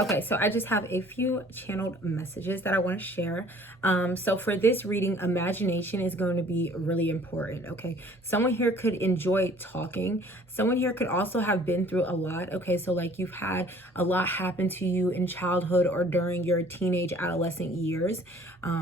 Okay, so I just have a few channeled messages that I want to share. So for this reading, imagination is going to be really important. Okay, someone here could enjoy talking. Someone here could also have been through a lot. Okay, so like you've had a lot happen to you in childhood or during your teenage adolescent years.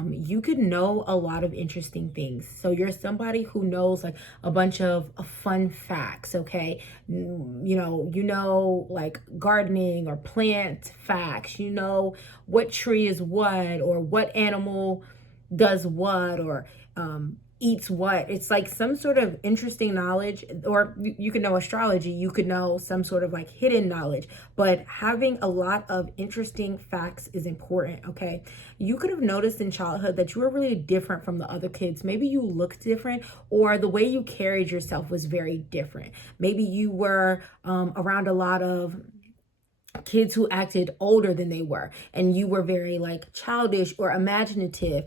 You could know a lot of interesting things. So you're somebody who knows like a bunch of fun facts. Okay, you know like gardening or plant facts. You know what tree is what, or what animal does what, or eats what. It's like some sort of interesting knowledge. Or you could know astrology, you could know some sort of like hidden knowledge, but having a lot of interesting facts is important. Okay, you could have noticed in childhood that you were really different from the other kids. Maybe you looked different, or the way you carried yourself was very different. Maybe you were around a lot of kids who acted older than they were, and you were very like childish or imaginative.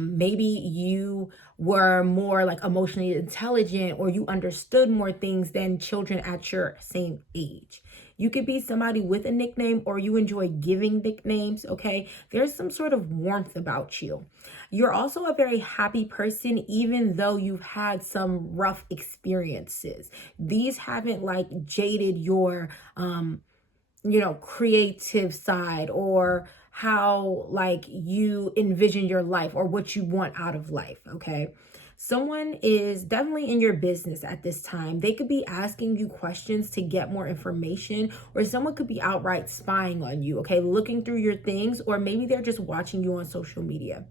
Maybe you were more like emotionally intelligent, or you understood more things than children at your same age. You could be somebody with a nickname, or you enjoy giving nicknames. Okay, there's some sort of warmth about you. You're also a very happy person, even though you've had some rough experiences. These haven't like jaded your creative side, or how like you envision your life, or what you want out of life. Okay, someone is definitely in your business at this time. They could be asking you questions to get more information, or someone could be outright spying on you. Okay, looking through your things, or maybe they're just watching you on social media.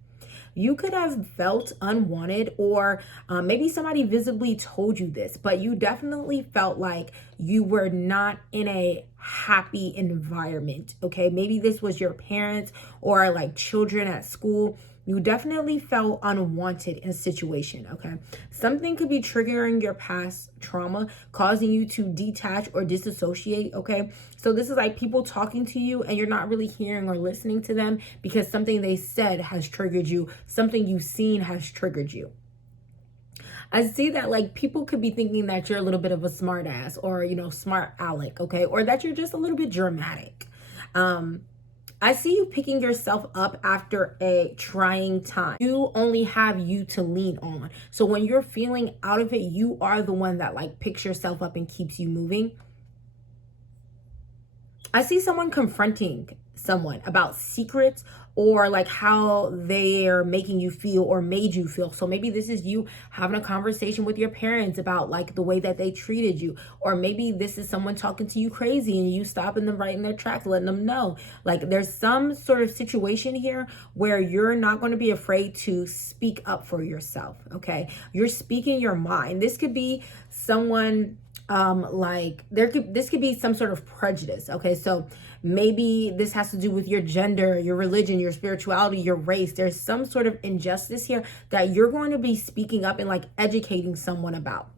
You could have felt unwanted, or maybe somebody visibly told you this, but you definitely felt like you were not in a happy environment. Okay, maybe this was your parents or like children at school. You definitely felt unwanted in a situation. Okay, something could be triggering your past trauma, causing you to detach or disassociate. Okay, so this is like people talking to you and you're not really hearing or listening to them because something they said has triggered you, something you've seen has triggered you. I see that like people could be thinking that you're a little bit of a smart ass, or smart aleck. Okay, or that you're just a little bit dramatic. I see you picking yourself up after a trying time. You only have you to lean on. So when you're feeling out of it, you are the one that like picks yourself up and keeps you moving. I see someone confronting someone about secrets, or like how they're making you feel or made you feel. So maybe this is you having a conversation with your parents about like the way that they treated you, or maybe this is someone talking to you crazy and you stopping them right in their tracks, letting them know like there's some sort of situation here where you're not going to be afraid to speak up for yourself. Okay, you're speaking your mind. This could be someone this could be some sort of prejudice. Okay, so maybe this has to do with your gender, your religion, your spirituality, your race. There's some sort of injustice here that you're going to be speaking up and like educating someone about.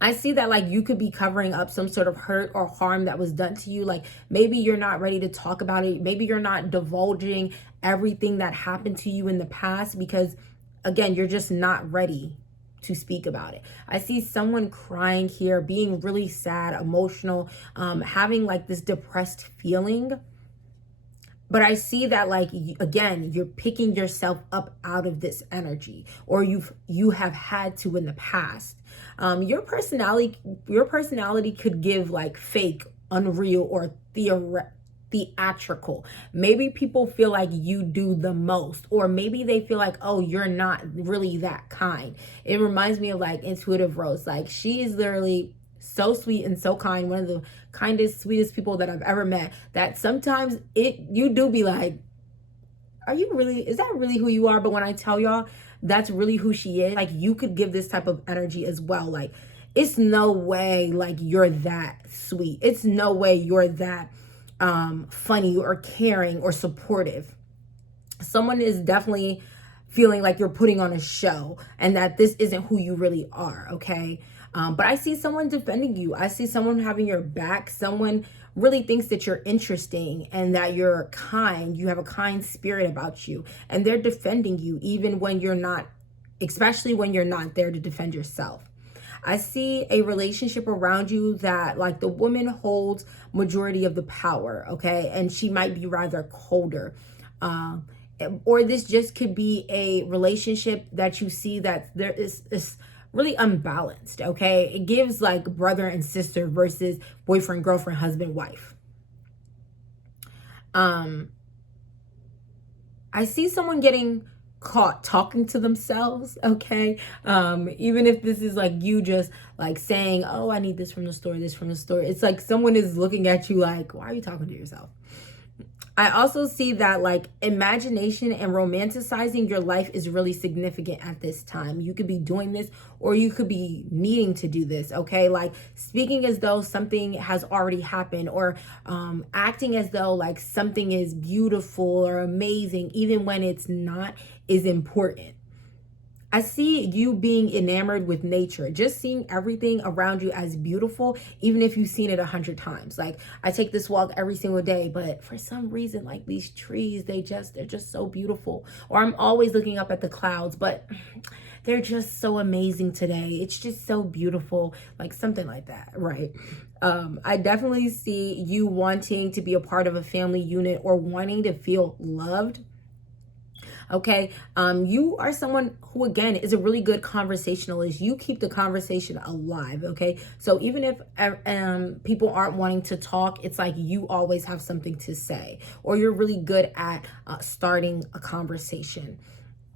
I see that like you could be covering up some sort of hurt or harm that was done to you. Like maybe you're not ready to talk about it. Maybe you're not divulging everything that happened to you in the past because, again, you're just not ready to speak about it. I see someone crying here, being really sad, emotional, having like this depressed feeling. But I see that like, again, you're picking yourself up out of this energy, or you have had to in the past. Your personality could give like fake, unreal, or theatrical. Maybe people feel like you do the most, or maybe they feel like, oh, you're not really that kind. It reminds me of like Intuitive Rose. Like she is literally so sweet and so kind, one of the kindest, sweetest people that I've ever met, that sometimes you do be like, is that really who you are? But when I tell y'all that's really who she is, like you could give this type of energy as well. Like it's no way like you're that sweet. It's no way you're that funny or caring or supportive. Someone is definitely feeling like you're putting on a show and that this isn't who you really are. Okay. But I see someone defending you. I see someone having your back. Someone really thinks that you're interesting and that you're kind. You have a kind spirit about you, and they're defending you even when you're not, especially when you're not there to defend yourself. I see a relationship around you that like the woman holds majority of the power, okay? And she might be rather colder. Or this just could be a relationship that you see that there is really unbalanced, okay? It gives like brother and sister versus boyfriend, girlfriend, husband, wife. I see someone getting caught talking to themselves, okay? Even if this is like you just like saying, oh, I need this from the store, this from the store. It's like someone is looking at you like, why are you talking to yourself? I also see that like imagination and romanticizing your life is really significant at this time. You could be doing this or you could be needing to do this, okay? Like speaking as though something has already happened, or acting as though like something is beautiful or amazing, even when it's not, is important. I see you being enamored with nature, just seeing everything around you as beautiful, even if you've seen it 100 times. Like I take this walk every single day, but for some reason, like these trees, they're just so beautiful. Or I'm always looking up at the clouds, but they're just so amazing today. It's just so beautiful, like something like that, right? I definitely see you wanting to be a part of a family unit or wanting to feel loved. Okay, you are someone who again is a really good conversationalist. You keep the conversation alive. Okay, so even if people aren't wanting to talk, it's like you always have something to say, or you're really good at starting a conversation.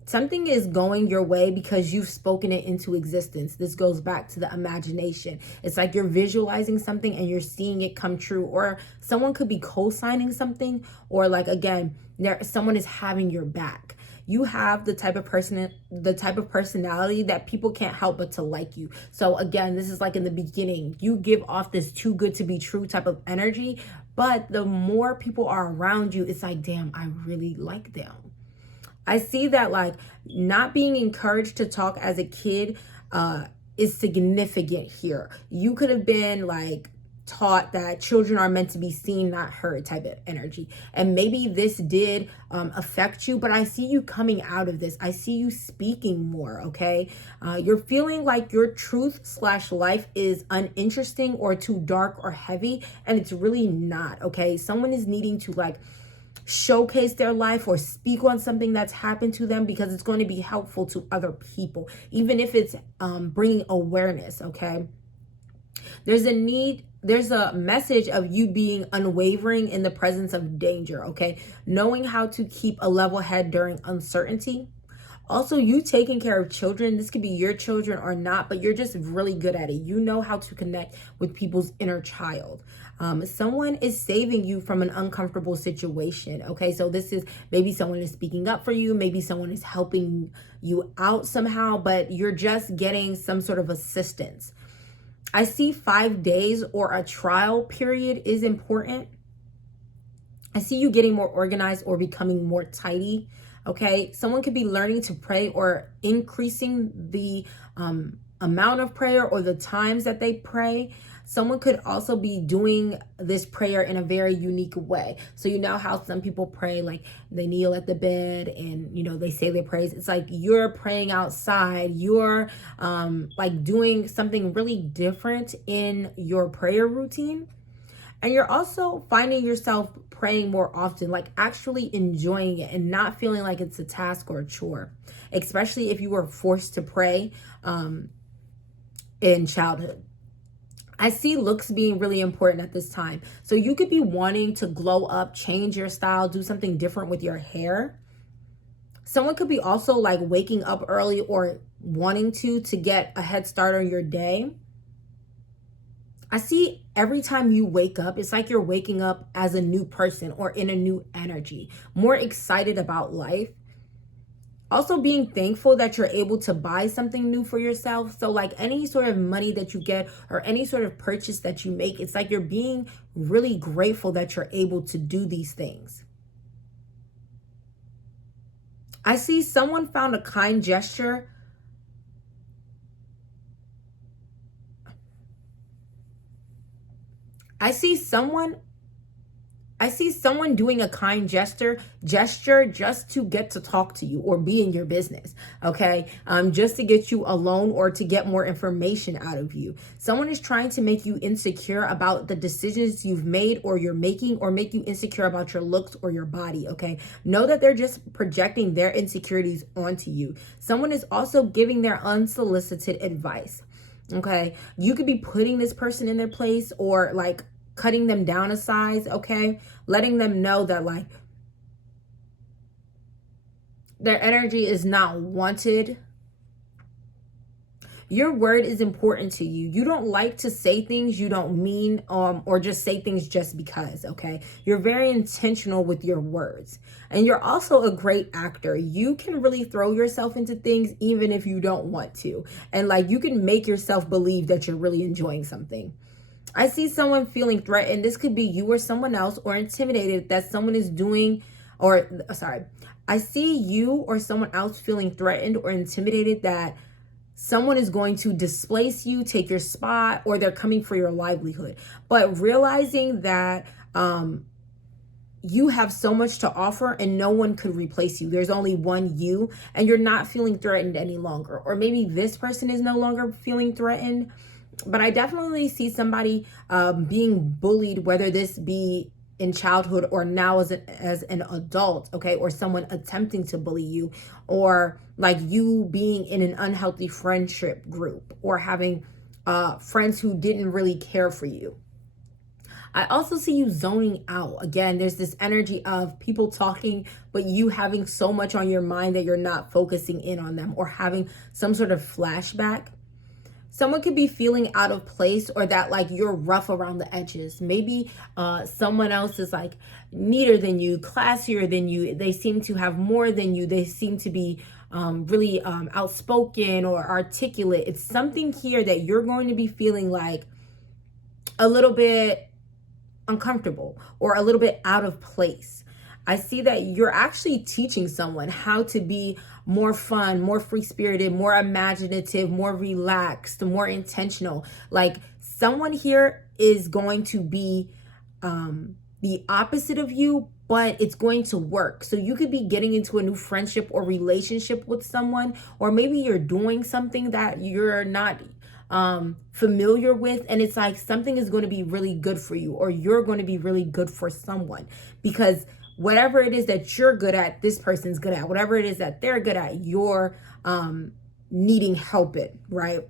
Something is going your way because you've spoken it into existence. This goes back to the imagination. It's like you're visualizing something and you're seeing it come true, or someone could be co-signing something, or like again, someone is having your back. You have the type of personality that people can't help but to like you. So again, this is like in the beginning, you give off this too good to be true type of energy, but the more people are around you, it's like, damn, I really like them. I see that like not being encouraged to talk as a kid is significant here. You could have been like taught that children are meant to be seen, not heard type of energy. And maybe this did affect you, but I see you coming out of this. I see you speaking more, okay? You're feeling like your truth/life is uninteresting or too dark or heavy, and it's really not, okay? Someone is needing to like showcase their life or speak on something that's happened to them because it's going to be helpful to other people, even if it's bringing awareness, okay? There's a message of you being unwavering in the presence of danger, okay? Knowing how to keep a level head during uncertainty. Also, you taking care of children. This could be your children or not, but you're just really good at it. You know how to connect with people's inner child. Someone is saving you from an uncomfortable situation. Okay, so this is maybe someone is speaking up for you. Maybe someone is helping you out somehow, but you're just getting some sort of assistance. I see 5 days or a trial period is important. I see you getting more organized or becoming more tidy. Okay, someone could be learning to pray or increasing the amount of prayer or the times that they pray. Someone could also be doing this prayer in a very unique way. So you know how some people pray, like they kneel at the bed and, you know, they say their prayers. It's like you're praying outside. You're like doing something really different in your prayer routine. And you're also finding yourself praying more often, like actually enjoying it and not feeling like it's a task or a chore, especially if you were forced to pray in childhood. I see looks being really important at this time. So you could be wanting to glow up, change your style, do something different with your hair. Someone could be also like waking up early or wanting to get a head start on your day. I see every time you wake up, it's like you're waking up as a new person or in a new energy, more excited about life. Also being thankful that you're able to buy something new for yourself. So like any sort of money that you get or any sort of purchase that you make, it's like you're being really grateful that you're able to do these things. I see someone found a kind gesture. I see someone I see someone doing a kind gesture just to get to talk to you or be in your business, okay? Just to get you alone or to get more information out of you. Someone is trying to make you insecure about the decisions you've made or you're making, or make you insecure about your looks or your body, okay? Know that they're just projecting their insecurities onto you. Someone is also giving their unsolicited advice, okay? You could be putting this person in their place, or like cutting them down a size, okay? Letting them know that like their energy is not wanted. Your word is important to you. You don't like to say things you don't mean, or just say things just because, okay? You're very intentional with your words. And you're also a great actor. You can really throw yourself into things even if you don't want to. And like you can make yourself believe that you're really enjoying something. I see someone feeling threatened. This could be you or someone else, or intimidated that someone is doing, or sorry. I see you or someone else feeling threatened or intimidated that someone is going to displace you, take your spot, or they're coming for your livelihood. But realizing that you have so much to offer and no one could replace you. There's only one you, and you're not feeling threatened any longer. Or maybe this person is no longer feeling threatened. But I definitely see somebody being bullied, whether this be in childhood or now as an adult, okay? Or someone attempting to bully you, or like you being in an unhealthy friendship group, or having friends who didn't really care for you. I also see you zoning out. Again, there's this energy of people talking, but you having so much on your mind that you're not focusing in on them, or having some sort of flashback. Someone could be feeling out of place, or that like you're rough around the edges. Maybe someone else is like neater than you, classier than you. They seem to have more than you. They seem to be really outspoken or articulate. It's something here that you're going to be feeling like a little bit uncomfortable or a little bit out of place. I see that you're actually teaching someone how to be more fun, more free-spirited, more imaginative, more relaxed, more intentional. Like someone here is going to be the opposite of you, but it's going to work. So you could be getting into a new friendship or relationship with someone, or maybe you're doing something that you're not familiar with, and it's like something is going to be really good for you, or you're going to be really good for someone, because whatever it is that you're good at, this person's good at. Whatever it is that they're good at, you're needing help in, right?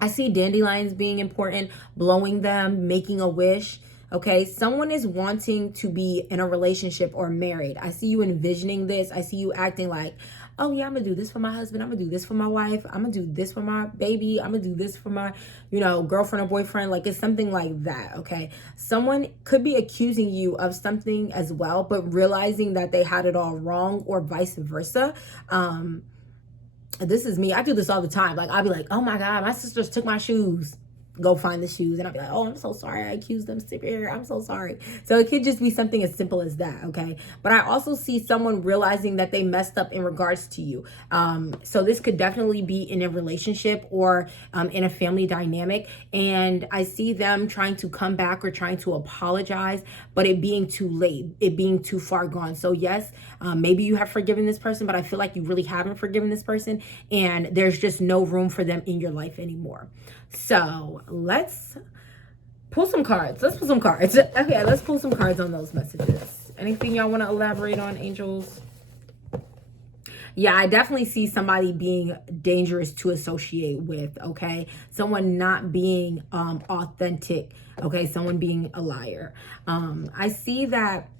I see dandelions being important, blowing them, making a wish. Okay, someone is wanting to be in a relationship or married. I see you envisioning this. I see you acting like, oh yeah, I'm gonna do this for my husband. I'm gonna do this for my wife. I'm gonna do this for my baby. I'm gonna do this for my, girlfriend or boyfriend. Like it's something like that, okay? Someone could be accusing you of something as well, but realizing that they had it all wrong, or vice versa. This is me. I do this all the time. Like I'll be like, oh my God, my sisters took my shoes. Go find the shoes, and I'll be like, oh, I'm so sorry, I accused them severe, I'm so sorry. So it could just be something as simple as that, okay? But I also see someone realizing that they messed up in regards to you. So this could definitely be in a relationship or in a family dynamic, and I see them trying to come back or trying to apologize, but it being too late, it being too far gone. So yes, maybe you have forgiven this person, but I feel like you really haven't forgiven this person, and there's just no room for them in your life anymore. So let's pull some cards. Let's pull some cards. Okay, let's pull some cards on those messages. Anything y'all want to elaborate on, angels? Yeah, I definitely see somebody being dangerous to associate with, okay? Someone not being authentic, okay? Someone being a liar. I see that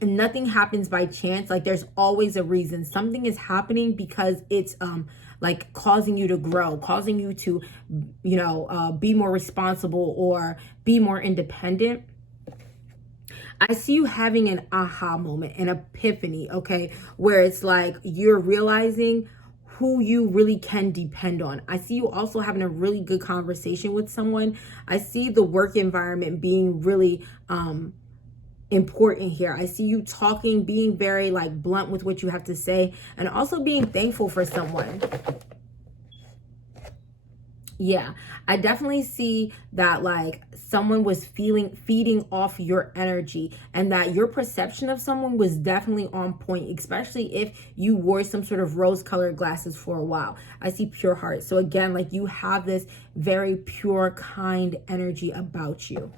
nothing happens by chance. Like there's always a reason. Something is happening because it's like causing you to grow, causing you to, be more responsible or be more independent. I see you having an aha moment, an epiphany, okay, where it's like you're realizing who you really can depend on. I see you also having a really good conversation with someone. I see the work environment being really important here. I see you talking, being very like blunt with what you have to say, and also being thankful for someone. Yeah, I definitely see that like someone was feeding off your energy, and that your perception of someone was definitely on point, especially if you wore some sort of rose-colored glasses for a while. I see pure heart. So again, like you have this very pure, kind energy about you.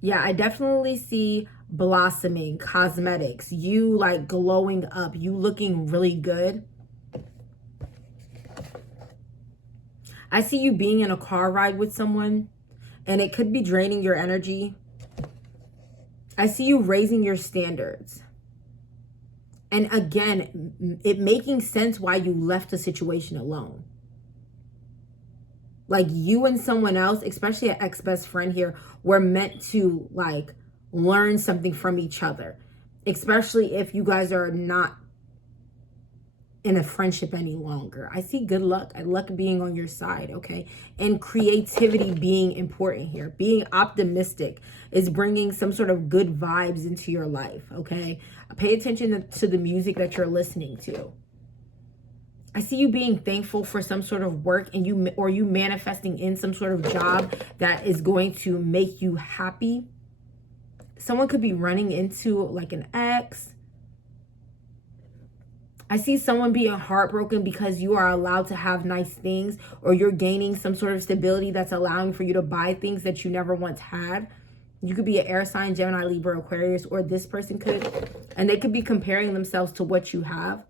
Yeah, I definitely see blossoming, cosmetics, you like glowing up, you looking really good. I see you being in a car ride with someone, and it could be draining your energy. I see you raising your standards. And again, it making sense why you left a situation alone. Like you and someone else, especially an ex-best friend here, were meant to like learn something from each other. Especially if you guys are not in a friendship any longer. I see good luck and luck being on your side, okay? And creativity being important here. Being optimistic is bringing some sort of good vibes into your life, okay? Pay attention to the music that you're listening to. I see you being thankful for some sort of work, and you manifesting in some sort of job that is going to make you happy. Someone could be running into like an ex. I see someone being heartbroken because you are allowed to have nice things, or you're gaining some sort of stability that's allowing for you to buy things that you never once had. You could be an air sign, Gemini, Libra, Aquarius, or this person could, and they could be comparing themselves to what you have.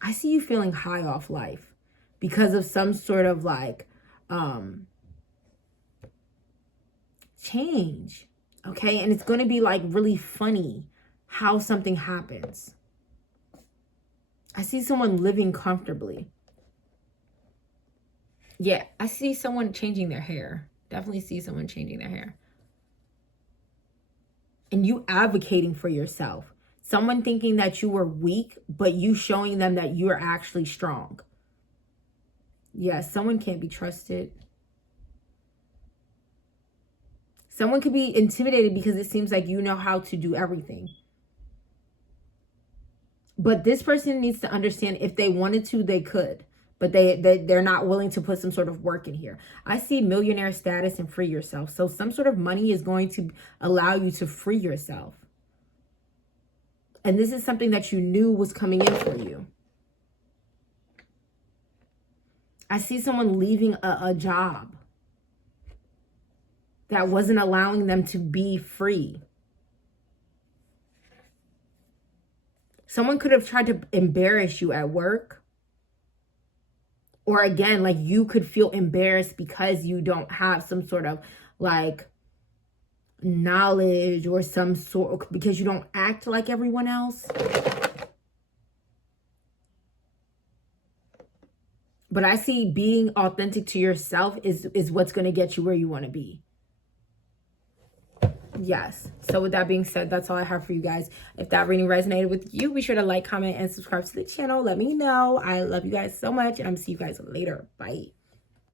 I see you feeling high off life because of some sort of like change, okay? And it's going to be like really funny how something happens. I see someone living comfortably. Yeah, I see someone changing their hair. Definitely see someone changing their hair. And you advocating for yourself. Someone thinking that you were weak, but you showing them that you are actually strong. Yeah, someone can't be trusted. Someone could be intimidated because it seems like you know how to do everything. But this person needs to understand, if they wanted to, they could. But they're not willing to put some sort of work in here. I see millionaire status and free yourself. So some sort of money is going to allow you to free yourself. And this is something that you knew was coming in for you. I see someone leaving a job that wasn't allowing them to be free. Someone could have tried to embarrass you at work. Or again, like you could feel embarrassed because you don't have some sort of like knowledge or some sort, because you don't act like everyone else. But I see being authentic to yourself is what's going to get you where you want to be. Yes. So with that being said, that's all I have for you guys. If that reading resonated with you, be sure to like, comment, and subscribe to the channel. Let me know. I love you guys so much, and I'm see you guys later. Bye.